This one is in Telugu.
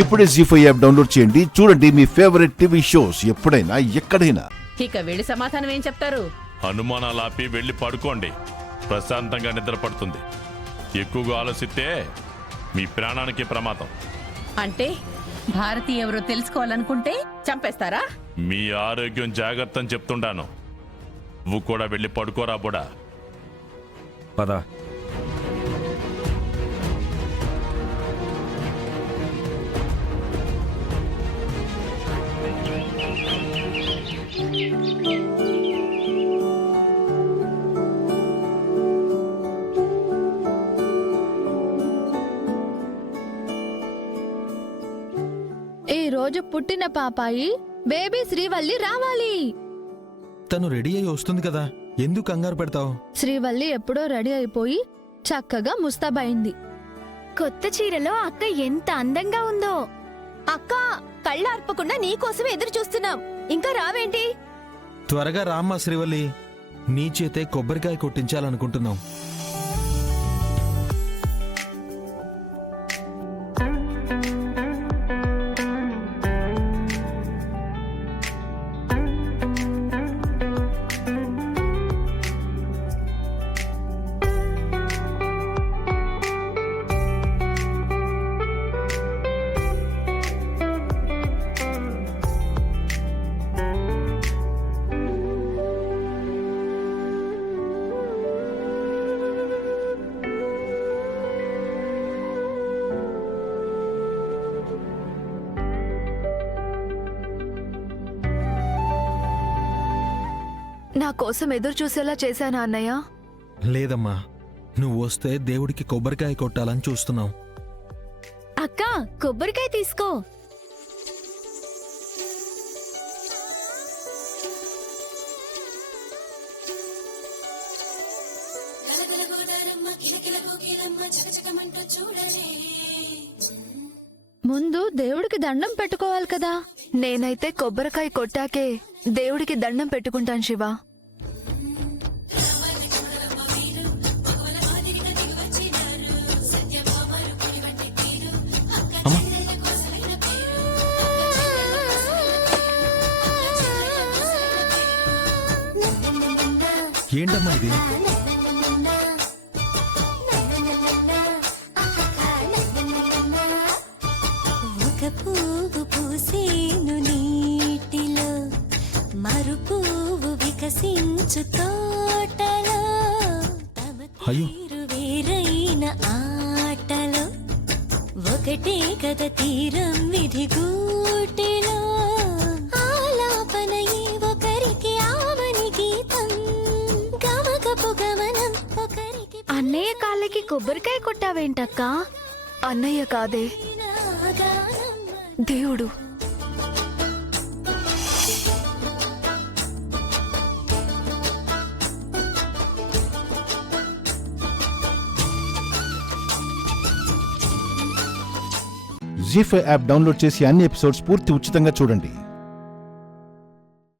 ఇప్పుడే జీ5 యాప్ డౌన్లోడ్ చేయండి. చూడండి మీ ఫేవరెట్ టీవీ షోస్ ఎప్పుడైనా ఎక్కడైనా. ఇక వెళ్ళి సమాధానం ఏం చెప్తారు? అనుమానాలు ఆపి వెళ్ళి పడుకోండి. ప్రశాంతంగా నిద్రపడుతుంది. ఎక్కువగా ఆలోచిస్తే మీ ప్రాణానికి ప్రమాదం. అంటే భారతి ఎవరో తెలుసుకోవాలనుకుంటే చంపేస్తారా? మీ ఆరోగ్యం జాగ్రత్త అని చెప్తుండాను. నువ్వు కూడా వెళ్ళి పడుకోరా బుడా. పద. ఈ రోజు పుట్టిన పాపాయి బేబీ శ్రీవల్లి రావాలి. తను రెడీ అయి వస్తుంది కదా, ఎందుకు కంగారు పెడతావు? శ్రీవల్లి ఎప్పుడో రెడీ అయిపోయి చక్కగా ముస్తాబైంది. కొత్త చీరలో అక్క ఎంత అందంగా ఉందో. అక్క, కళ్ళార్పకుండా నీకోసమే ఎదురు చూస్తున్నాం. ఇంకా రావేంటి? త్వరగా రామ్మా శ్రీవల్లి, నీ చేతే కొబ్బరికాయ కొట్టించాలనుకుంటున్నాం. నా కోసం ఎదురు చూసేలా చేశానా అన్నయ్య? లేదమ్మా, నువ్వు వస్తే దేవుడికి కొబ్బరికాయ కొట్టాలని చూస్తున్నావు. అక్క, కొబ్బరికాయ తీసుకో. ముందు దేవుడికి దండం పెట్టుకోవాలి కదా. నేనైతే కొబ్బరికాయ కొట్టాకే దేవుడికి దండం పెట్టుకుంటాను శివ. ఏంటమ్మా ఇది? ఒక పువ్వు పూసేను నీటిలో, మరు పువ్వు వికసించు తోటలో, తమ తీరు వేరైన ఆటలో, ఒకటే కథ తీరం విధి గూటిలో, ఆలాపన ఈ ఒకరికి ఆమని గీతం, గమకపు గమనం ఒకరికి. అన్నయ్య కాళ్ళకి కొబ్బరికాయ కొట్టావేంటక్క? అన్నయ్య కాదే, దేవుడు. జీ5 యాప్ డౌన్లోడ్ చేసి అన్ని ఎపిసోడ్స్ పూర్తి ఉచితంగా చూడండి.